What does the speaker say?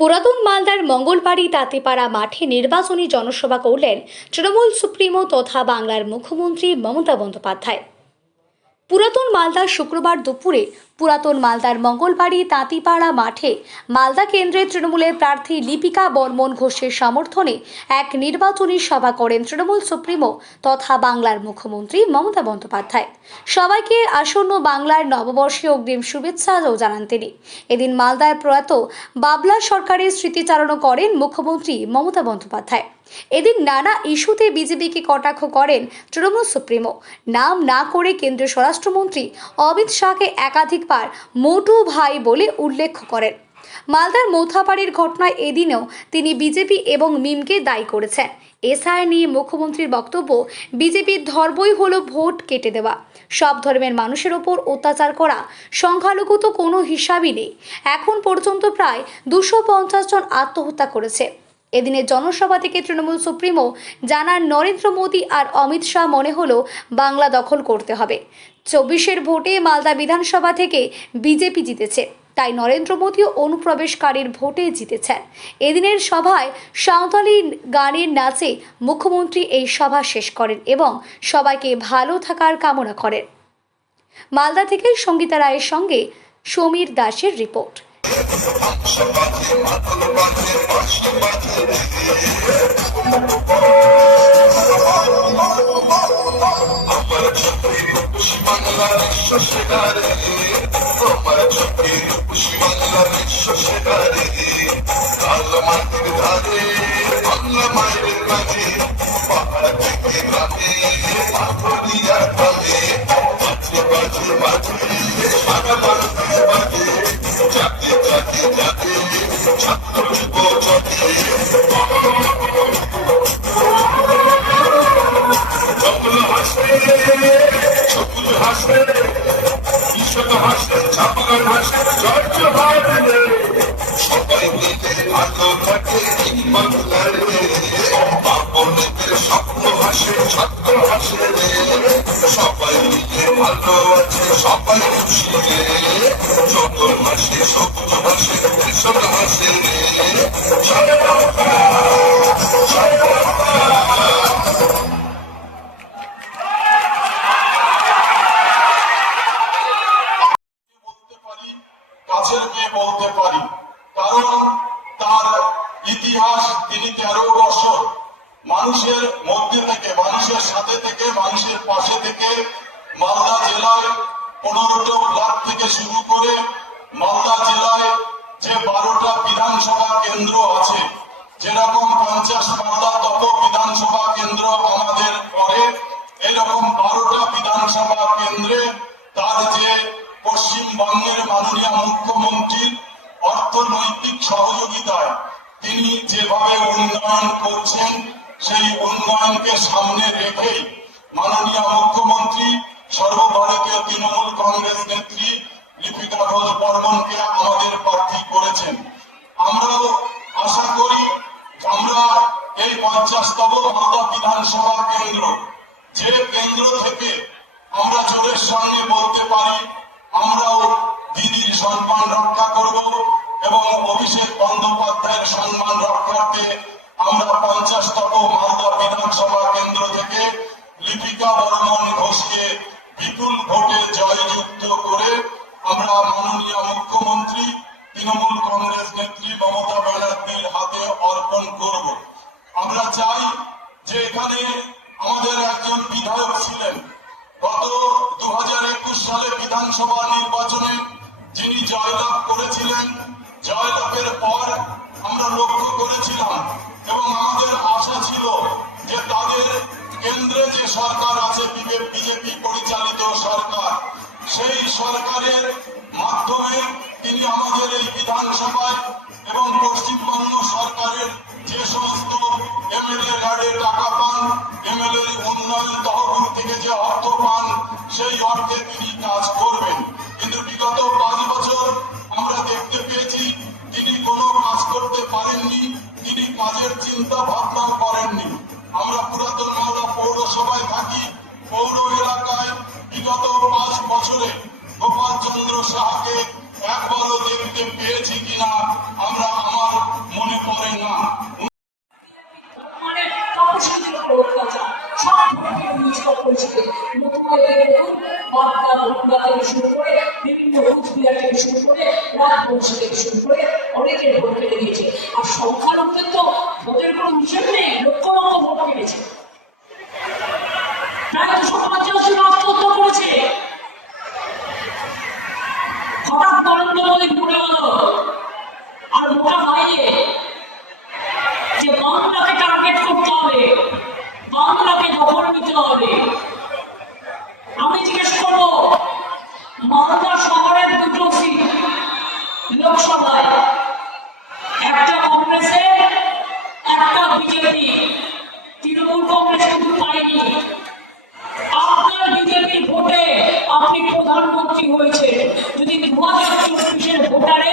পুরাতন মালদার মঙ্গলবাড়ি তাঁতিপাড়া মাঠে নির্বাচনী জনসভা করলেন তৃণমূল সুপ্রিমো তথা বাংলার মুখ্যমন্ত্রী মমতা বন্দ্যোপাধ্যায়। পুরাতন মালদার শুক্রবার দুপুরে পুরাতন মালদার মঙ্গলবাড়ি তাঁতিপাড়া মাঠে মালদা কেন্দ্রের তৃণমূলের প্রার্থী লিপিকা বর্মন ঘোষের সমর্থনে এক নির্বাচনী সভা করেন তৃণমূল সুপ্রিমো তথা বাংলার মুখ্যমন্ত্রী মমতা বন্দ্যোপাধ্যায়। সবাইকে আসন্ন বাংলার নববর্ষে অগ্রিম শুভেচ্ছাও জানান তিনি। এদিন মালদার প্রয়াত বাবলা সরকারের স্মৃতিচারণ করেন মুখ্যমন্ত্রী মমতা বন্দ্যোপাধ্যায়। এদিন নানা ইস্যুতে বিজেপিকে কটাক্ষ করেন তৃণমূল সুপ্রিমো। নাম না করে কেন্দ্রীয় স্বরাষ্ট্রমন্ত্রী অমিত শাহকে একাধিকবার মোটু ভাই বলে উল্লেখ করেন। মালদার মৌথাপাড়ির ঘটনায় এদিনেও তিনি বিজেপি এবং মিমকে দায়ী করেছেন। এসআইআর নিয়ে মুখ্যমন্ত্রীর বক্তব্য, বিজেপির ধর্মই হলো ভোট কেটে দেওয়া, সব ধর্মের মানুষের ওপর অত্যাচার করা, সংখ্যালঘু তো কোনো হিসাবই নেই। এখন পর্যন্ত প্রায় 250 জন আত্মহত্যা করেছে। এদিনের জনসভা থেকে তৃণমূল সুপ্রিমো জানান, নরেন্দ্র মোদী আর অমিত শাহ মনে হলো বাংলা দখল করতে হবে। 24-এর ভোটে মালদা বিধানসভা থেকে বিজেপি জিতেছে, তাই নরেন্দ্র মোদীও অনুপ্রবেশকারীর ভোটে জিতেছেন। এদিনের সভায় সাঁওতালি গানের নাচে মুখ্যমন্ত্রী এই সভা শেষ করেন এবং সবাইকে ভালো থাকার কামনা করেন। মালদা থেকে সঙ্গীতা রায়ের সঙ্গে সমীর দাসের রিপোর্ট। সবাই মিলে ভালো আছে, সবাই খুশি রে, যত হাসে সত্য হাসে ভীষণ হাসে রে। কাছের মেয়ে বলতে পারি, কারণ তার ইতিহাস, তিনি 13 বছর মানুষের মধ্যে থেকে, মানুষের সাথে থেকে, মানুষের পাশে থেকে মালদা জেলায় 15টা ব্লক থেকে শুরু করে মালদা জেলায় যে 12টা বিধানসভা কেন্দ্র আছে, যেরকম 50 মালদা তত বিধানসভা কেন্দ্র আমাদের পরে, এরকম 12টা বিধানসভা কেন্দ্রে তার যে পশ্চিমবঙ্গের মাননীয় মুখ্যমন্ত্রীর অর্থনৈতিক সহযোগিতায় তিনি যেভাবে উন্নয়ন করছেন, সেই উন্নয়নকে সামনে রেখেই মাননীয় মুখ্যমন্ত্রী সর্বভারতীয় তৃণমূল কংগ্রেস নেত্রী লিপিকা ঘোষ বর্মনকে আমাদের প্রার্থী করেছেন। আমরাও আশা করি আমরা এই 50তম মালদা বিধানসভা কেন্দ্র, যে কেন্দ্র থেকে আমরা জোরের সঙ্গে বলতে পারি আমরাও দিদির সম্মান রক্ষা করব এবং অভিষেক বন্দ্যোপাধ্যায়ের সম্মান রক্ষার্থে আমরা 50তম মালদা বিধানসভা কেন্দ্র থেকে লিপিকা বর্মন ঘোষকে বিপুল ভোটে জয়যুক্ত করে আমরা মাননীয় মুখ্যমন্ত্রী তৃণমূল কংগ্রেস নেত্রী মমতা ব্যানার্জির হাতে অর্পণ করব। আমরা চাই যে এখানে আমাদের একজন বিধায়ক ছিলেন, গত 2021 সালে বিধানসভা নির্বাচনে যিনি জয়লাভ করেছিলেন। জয়লাভের পর আমরা লক্ষ্য করেছিলাম এবং আমাদের আশা ছিল যে তাদের কেন্দ্রে যে সরকার আছে, বিজেপি পরিচালিত সরকার, সেই সরকারের মাধ্যমে তিনি আমাদের এই বিধানসভায় এবং পশ্চিমবঙ্গ সরকারের যে সমস্ত এমএলএ গার্ডে টাকা পান, এমএলএ উন্নয়ন তহবিল থেকে যে অর্থ পান, সেই অর্থে তিনি কাজ করবেন। কিন্তু বিগত 5 বছর আমরা দেখতে পেয়েছি তিনি কোনো কাজ করতে পারেননি, তিনি কাজের চিন্তা ভাবনা করেননি। আমরা পুরাতন মালদা পৌরসভায় থাকি, পৌর এলাকায় বিগত 5 বছরে গোপাল চন্দ্র সাহাকে একবারও দেখতে পেয়েছি কিনা আমরা আমার থেকে শুরু করে বিভিন্ন কুচবিহার থেকে শুরু করে রাজবংশী থেকে শুরু করে অনেকের ভোট কেটে দিয়েছে। আর সংখ্যালঘুদের তো ভোটের কোনো হিসেব নেই, লক্ষ লক্ষ ভোট কেটেছে, প্রায় 250 জন আত্মহত্যা করেছে। হঠাৎ নরেন্দ্র মোদী ঘুরে গেল আর মোটা বাইরে যে বাংলাকে টার্গেট করতে হবে, বাংলাকে দখল নিতে হবে। আমি জিজ্ঞেস করবো, মালদা শহরের দুটো সিট লোকসভায়, একটা কংগ্রেসের একটা বিজেপি, তৃণমূল কংগ্রেস কিন্তু পায়নি। আপনার বিজেপির ভোটে আপনি প্রধানমন্ত্রী হয়েছে, যদি 2024-এর ভোটারে